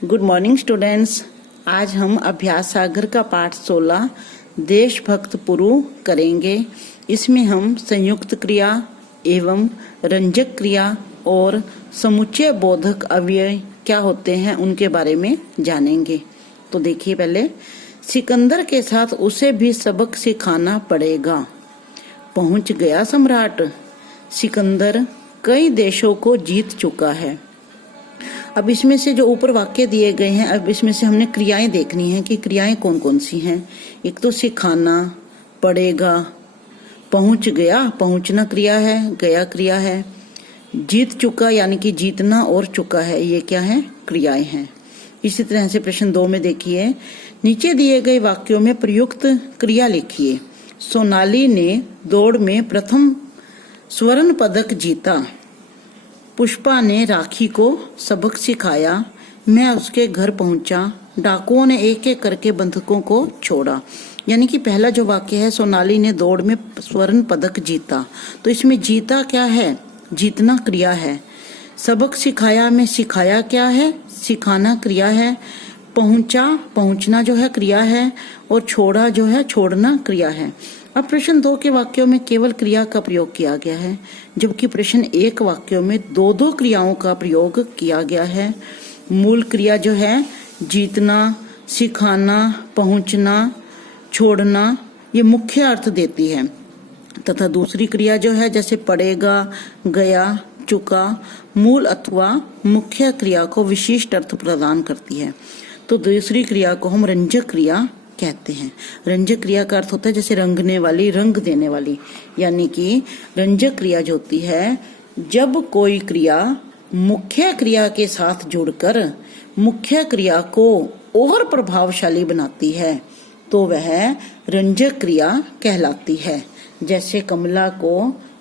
Good morning students. आज हम अभ्यास सागर का पाठ 16 देशभक्त पुरु करेंगे। इसमें हम संयुक्त क्रिया एवं रंजक क्रिया और समुच्चय बोधक अव्यय क्या होते हैं उनके बारे में जानेंगे। तो देखिए, पहले सिकंदर के साथ उसे भी सबक सिखाना पड़ेगा। पहुंच गया सम्राट। सिकंदर कई देशों को जीत चुका है। अब इसमें से जो ऊपर वाक्य दिए गए हैं, अब इसमें से हमने क्रियाएं देखनी है कि क्रियाएं कौन कौन सी हैं। एक तो सिखाना पड़ेगा, पहुंच गया, पहुंचना क्रिया है, गया क्रिया है, जीत चुका यानी कि जीतना और चुका है, ये क्या है, क्रियाएं हैं। इसी तरह से प्रश्न 2 में देखिए, नीचे दिए गए वाक्यों में प्रयुक्त क्रिया लिखिए। सोनाली ने दौड़ में प्रथम स्वर्ण पदक जीता। पुष्पा ने राखी को सबक सिखाया। मैं उसके घर पहुंचा। डाकुओं ने एक एक करके बंधकों को छोड़ा। यानी कि पहला जो वाक्य है, सोनाली ने दौड़ में स्वर्ण पदक जीता, तो इसमें जीता क्या है, जीतना क्रिया है। सबक सिखाया में सिखाया क्या है, सिखाना क्रिया है। पहुंचा, पहुंचना जो है क्रिया है, और छोड़ा जो है छोड़ना क्रिया है। अब प्रश्न 2 के वाक्यों में केवल क्रिया का प्रयोग किया गया है, जबकि प्रश्न 1 वाक्यों में दो क्रियाओं का प्रयोग किया गया है। मूल क्रिया जो है जीतना, सिखाना, पहुंचना, छोड़ना, ये मुख्य अर्थ देती है, तथा दूसरी क्रिया जो है जैसे पड़ेगा, गया, चुका, मूल अथवा मुख्य क्रिया को विशिष्ट अर्थ प्रदान करती है। तो दूसरी क्रिया को हम रंजक क्रिया कहते हैं। रंजक क्रिया का अर्थ होता है जैसे रंगने वाली, रंग देने वाली। यानी कि रंजक क्रिया जो होती है, जब कोई क्रिया मुख्य क्रिया के साथ जुड़कर मुख्य क्रिया को और प्रभावशाली बनाती है, तो वह रंजक क्रिया कहलाती है। जैसे कमला को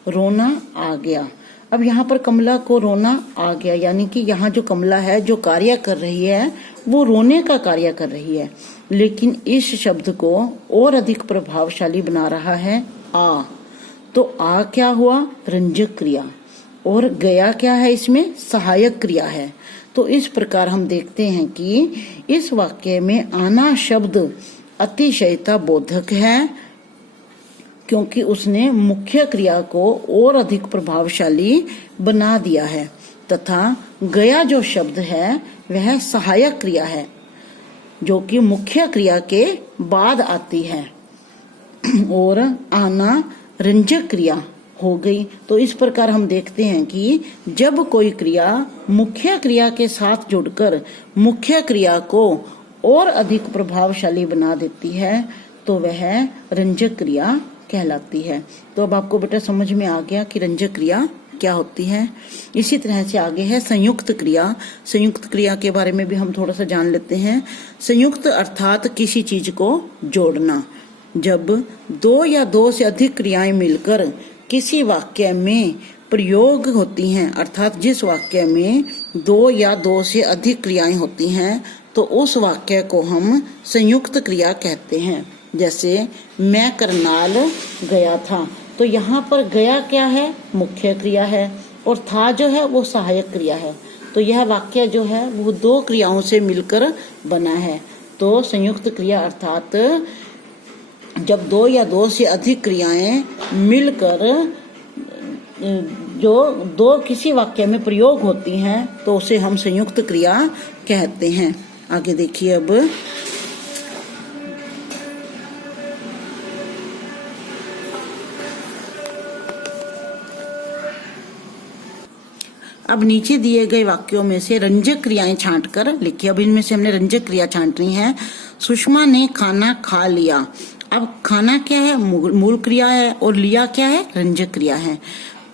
रोना आ गया। अब यहाँ पर कमला को रोना आ गया, यानी कि यहाँ जो कमला है जो कार्य कर रही है वो रोने का कार्य कर रही है, लेकिन इस शब्द को और अधिक प्रभावशाली बना रहा है आ। तो आ क्या हुआ, रंजक क्रिया, और गया क्या है, इसमें सहायक क्रिया है। तो इस प्रकार हम देखते हैं कि इस वाक्य में आना शब्द अतिशयता बोधक है, क्योंकि उसने मुख्य क्रिया को और अधिक प्रभावशाली बना दिया है, तथा गया जो शब्द है वह सहायक क्रिया है जो कि मुख्य क्रिया के बाद आती है, और आना रंजक क्रिया हो गई। तो इस प्रकार हम देखते हैं कि जब कोई क्रिया मुख्य क्रिया के साथ जुड़कर मुख्य क्रिया को और अधिक प्रभावशाली बना देती है, तो वह रंजक क्रिया कहलाती है। तो अब आपको बेटा समझ में आ गया कि रंजक क्रिया क्या होती है। इसी तरह से आगे है संयुक्त क्रिया। संयुक्त क्रिया के बारे में भी हम थोड़ा सा जान लेते हैं। संयुक्त अर्थात किसी चीज को जोड़ना। जब 2 या 2 से अधिक क्रियाएं मिलकर किसी वाक्य में प्रयोग होती हैं, अर्थात जिस वाक्य में 2 या 2 से अधिक क्रियाएं होती हैं, तो उस वाक्य को हम संयुक्त क्रिया कहते हैं। जैसे मैं करनाल गया था, तो यहाँ पर गया क्या है, मुख्य क्रिया है, और था जो है वो सहायक क्रिया है। तो यह वाक्य जो है वो 2 क्रियाओं से मिलकर बना है। तो संयुक्त क्रिया अर्थात जब 2 या 2 से अधिक क्रियाएं मिलकर जो 2 किसी वाक्य में प्रयोग होती हैं, तो उसे हम संयुक्त क्रिया कहते हैं। आगे देखिए, अब नीचे दिए गए वाक्यों में से रंजक क्रियाएं छांट कर लिखिए। अब इनमें से हमने रंजक क्रिया छांटनी है। सुषमा ने खाना खा लिया। अब खाना क्या है, मूल क्रिया है, और लिया क्या है, रंजक क्रिया है।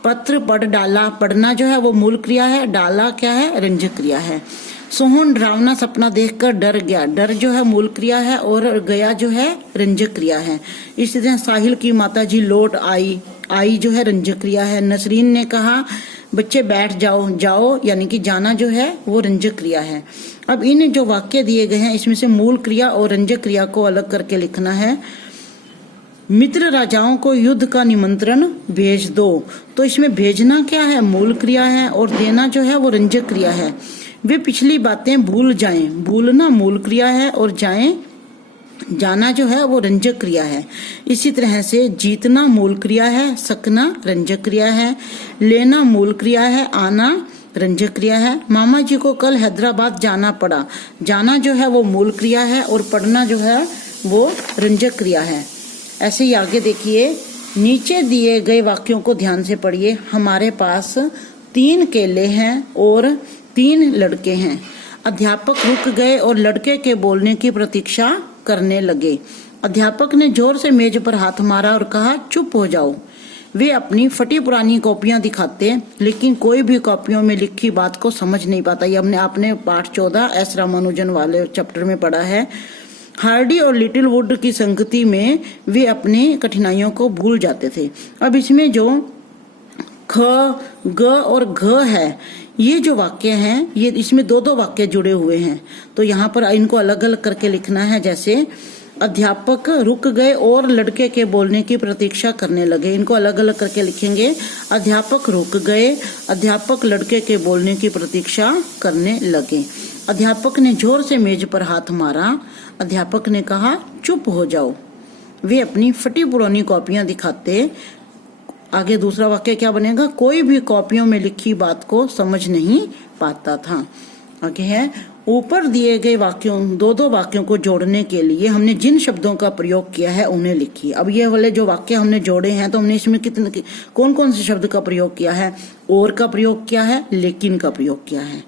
पत्र पढ़ डाला, पढ़ना जो है वो मूल क्रिया है, डाला क्या है, रंजक क्रिया है। सोहन डरावना सपना देखकर डर गया। डर जो है मूल क्रिया है, और गया जो है रंजक क्रिया है। इसी तरह साहिल की माताजी लौट आई। आई जो है रंजक क्रिया है। नसरीन ने कहा बच्चे बैठ जाओ। जाओ यानी कि जाना जो है वो रंजक क्रिया है। अब इन जो वाक्य दिए गए हैं, इसमें से मूल क्रिया और रंजक क्रिया को अलग करके लिखना है। मित्र राजाओं को युद्ध का निमंत्रण भेज दो। तो इसमें भेजना क्या है, मूल क्रिया है, और देना जो है वो रंजक क्रिया है। वे पिछली बातें भूल जाएं। भूलना मूल क्रिया है और जाना जो है वो रंजक क्रिया है। इसी तरह से जीतना मूल क्रिया है, सकना रंजक क्रिया है, लेना मूल क्रिया है, आना रंजक क्रिया है। मामा जी को कल हैदराबाद जाना पड़ा। जाना जो है वो मूल क्रिया है और पढ़ना जो है वो रंजक क्रिया है। ऐसे ही आगे देखिए, नीचे दिए गए वाक्यों को ध्यान से पढ़िए। हमारे पास 3 केले हैं और 3 लड़के हैं। अध्यापक रुक गए और लड़के के बोलने की प्रतीक्षा करने लगे। अध्यापक ने जोर से मेज पर हाथ मारा और कहा, चुप हो जाओ। वे अपनी फटी पुरानी कॉपियां दिखाते, लेकिन कोई भी कॉपियों में लिखी बात को समझ नहीं पाता। ये आपने पाठ 14 एस रामानुजन वाले चैप्टर में पढ़ा है। हार्डी और लिटिल वुड की संगति में वे अपनी कठिनाइयों को भूल जाते थे। अब इसमें जो ख, ग और घ है, ये जो वाक्य हैं, ये इसमें 2-2 वाक्य जुड़े हुए हैं। तो यहाँ पर इनको अलग अलग करके लिखना है। जैसे अध्यापक रुक गए और लड़के के बोलने की प्रतीक्षा करने लगे, इनको अलग अलग करके लिखेंगे। अध्यापक रुक गए, अध्यापक लड़के के बोलने की प्रतीक्षा करने लगे। अध्यापक ने जोर से मेज पर हाथ मारा। अध्यापक ने कहा, चुप हो जाओ। वे अपनी फटी पुरानी कॉपियां दिखाते। आगे दूसरा वाक्य क्या बनेगा, कोई भी कॉपियों में लिखी बात को समझ नहीं पाता था। आगे है, ऊपर दिए गए वाक्यों 2-2 वाक्यों को जोड़ने के लिए हमने जिन शब्दों का प्रयोग किया है उन्हें लिखिए। अब ये वाले जो वाक्य हमने जोड़े हैं, तो हमने इसमें कौन कौन से शब्द का प्रयोग किया है, और का प्रयोग किया है, लेकिन का प्रयोग किया है।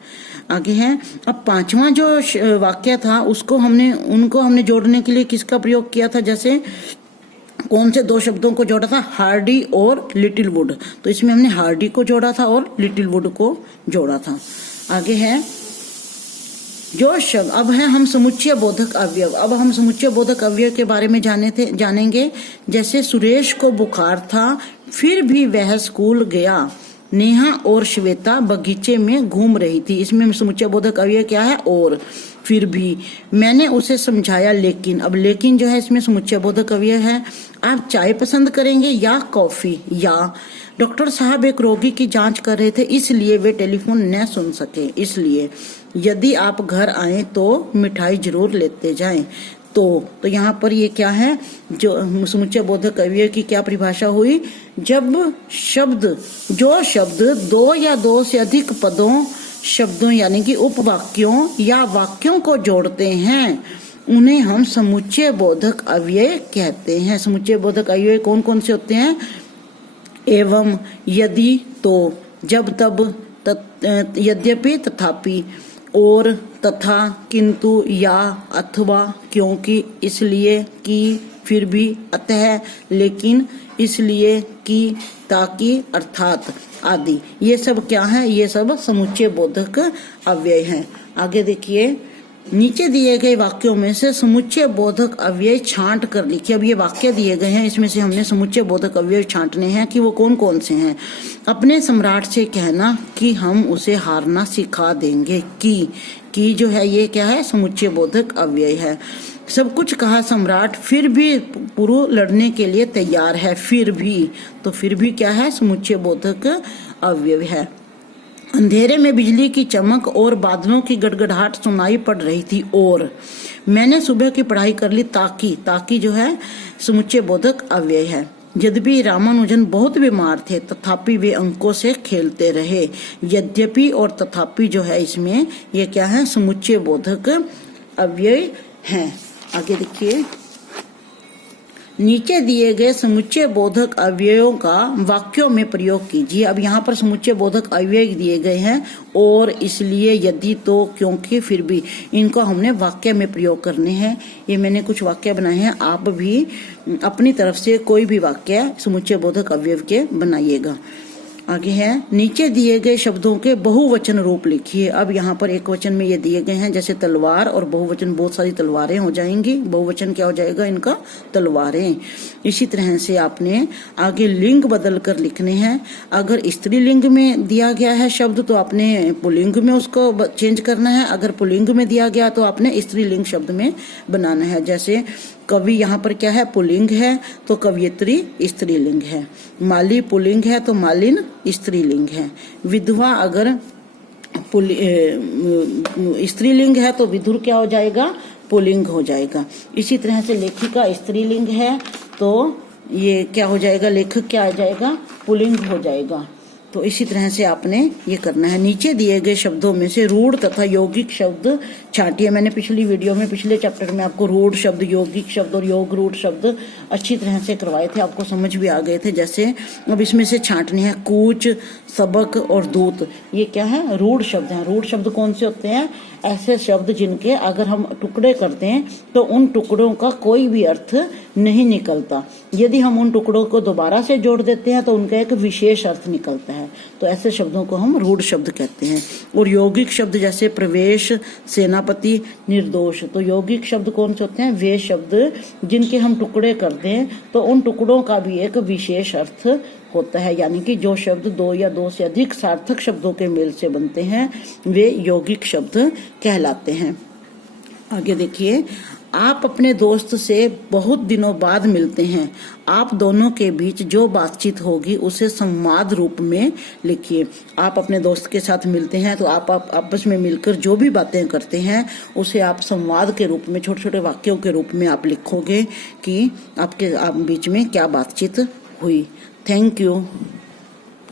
आगे है, अब 5वां जो वाक्य था उनको हमने जोड़ने के लिए किसका प्रयोग किया था। जैसे कौन से 2 शब्दों को जोड़ा था, हार्डी और लिटिल वुड। तो इसमें हमने हार्डी को जोड़ा था और लिटिल वुड को जोड़ा था। आगे है जो शब्द, अब है हम समुच्चय बोधक अवयव। अब हम समुच्चय बोधक अवयव के बारे में जानेंगे। जैसे सुरेश को बुखार था, फिर भी वह स्कूल गया। नेहा और श्वेता बगीचे में घूम रही थी। इसमें समुच्चय बोधक अवयव क्या है, और। फिर भी मैंने उसे समझाया, लेकिन। अब लेकिन जो है इसमें समुच्चय बोधक अवयव है। आप चाय पसंद करेंगे या कॉफी, या डॉक्टर साहब एक रोगी की जांच कर रहे थे, इसलिए वे टेलीफोन न सुन सके। इसलिए यदि आप घर आए तो मिठाई जरूर लेते जाएं। तो यहाँ पर ये क्या है, जो समुच्चय बोधक अवयव की क्या परिभाषा हुई, जब जो शब्द 2 या 2 से अधिक शब्दों यानी कि उपवाक्यों या वाक्यों को जोड़ते हैं, उन्हें हम समुच्चय बोधक अवयव कहते हैं। समुच्चय बोधक अवयव कौन कौन से होते हैं, एवं, यदि, तो, जब, तब, यद्यपि, तथापि, और, तथा, किंतु, या, अथवा, क्योंकि, इसलिए, कि, फिर भी, अतः, लेकिन, इसलिए, कि, ताकि, अर्थात आदि। ये सब क्या है, ये सब समुच्चय बोधक अव्यय हैं। आगे देखिए, नीचे दिए गए वाक्यों में से समुच्चय बोधक अव्यय छांट कर लिखिए। अब ये वाक्य दिए गए हैं, इसमें से हमने समुच्चय बोधक अव्यय छांटने हैं कि वो कौन कौन से हैं। अपने सम्राट से कहना कि हम उसे हारना सिखा देंगे। की जो है ये क्या है, समुच्चय बोधक अव्यय है। सब कुछ कहा सम्राट, फिर भी पुरु लड़ने के लिए तैयार है। फिर भी, तो फिर भी क्या है, समुच्चय बोधक अव्यय है। अंधेरे में बिजली की चमक और बादलों की गड़गड़ाहट सुनाई पड़ रही थी। और मैंने सुबह की पढ़ाई कर ली। ताकि जो है समुच्चय बोधक अव्यय है। यद्यपि रामानुजन बहुत बीमार थे, तथापि वे अंकों से खेलते रहे। यद्यपि और तथापि जो है इसमें ये क्या है, समुच्चय बोधक अव्यय हैं। आगे देखिए, नीचे दिए गए समुच्चय बोधक अव्ययों का वाक्यों में प्रयोग कीजिए। अब यहाँ पर समुच्चय बोधक अव्यय दिए गए हैं, और, इसलिए, यदि, तो, क्योंकि, फिर भी। इनको हमने वाक्य में प्रयोग करने हैं। ये मैंने कुछ वाक्य बनाए हैं, आप भी अपनी तरफ से कोई भी वाक्य समुच्चय बोधक अव्यय के बनाइएगा। आगे है, नीचे दिए गए शब्दों के बहुवचन रूप लिखिए। अब यहाँ पर एक वचन में ये दिए गए हैं, जैसे तलवार, और बहुवचन बहुत सारी तलवारें हो जाएंगी। बहुवचन क्या हो जाएगा इनका, तलवारें। इसी तरह से आपने आगे लिंग बदल कर लिखने हैं। अगर स्त्रीलिंग में दिया गया है शब्द तो आपने पुल्लिंग में उसको चेंज करना है। अगर पुल्लिंग में दिया गया तो आपने स्त्रीलिंग शब्द में बनाना है। जैसे कवि यहाँ पर क्या है, पुल्लिंग है, तो कवयित्री स्त्रीलिंग है। माली पुल्लिंग है तो मालिन स्त्रीलिंग है। विधवा अगर स्त्रीलिंग है तो विधुर क्या हो जाएगा, पुल्लिंग हो जाएगा। इसी तरह से लेखिका स्त्रीलिंग है तो ये क्या हो जाएगा, लेखक क्या आ जाएगा, पुल्लिंग हो जाएगा। तो इसी तरह से आपने ये करना है। नीचे दिए गए शब्दों में से रूढ़ तथा यौगिक शब्द छांटिए। मैंने पिछली वीडियो में, पिछले चैप्टर में आपको रूढ़ शब्द, यौगिक शब्द और योग रूढ़ शब्द अच्छी तरह से करवाए थे, आपको समझ भी आ गए थे। जैसे अब इसमें से छांटने हैं कूच, सबक और दूत। ये क्या है, रूढ़ शब्द हैं। रूढ़ शब्द कौन से होते हैं, ऐसे शब्द जिनके अगर हम टुकड़े करते हैं तो उन टुकड़ों का कोई भी अर्थ नहीं निकलता। यदि हम उन टुकड़ों को दोबारा से जोड़ देते हैं तो उनका एक विशेष अर्थ निकलता है। तो ऐसे शब्दों को हम रूढ़ शब्द कहते हैं। और यौगिक शब्द जैसे प्रवेश, सेनापति, निर्दोष। तो यौगिक शब्द कौन से होते हैं, वे शब्द जिनके हम टुकड़े करते हैं तो उन टुकड़ों का भी एक विशेष अर्थ होता है। यानी कि जो शब्द दो या दो से अधिक सार्थक शब्दों के मेल से बनते हैं वे यौगिक शब्द कहलाते हैं। आगे देखिए, आप अपने दोस्त से बहुत दिनों बाद मिलते हैं। आप दोनों के बीच जो बातचीत होगी उसे संवाद रूप में लिखिए। आप अपने दोस्त के साथ मिलते हैं तो आप आपस में मिलकर जो भी बातें करते हैं उसे आप संवाद के रूप में, छोटे छोटे वाक्यों के रूप में आप लिखोगे कि आपके बीच में क्या बातचीत हुई। Thank you.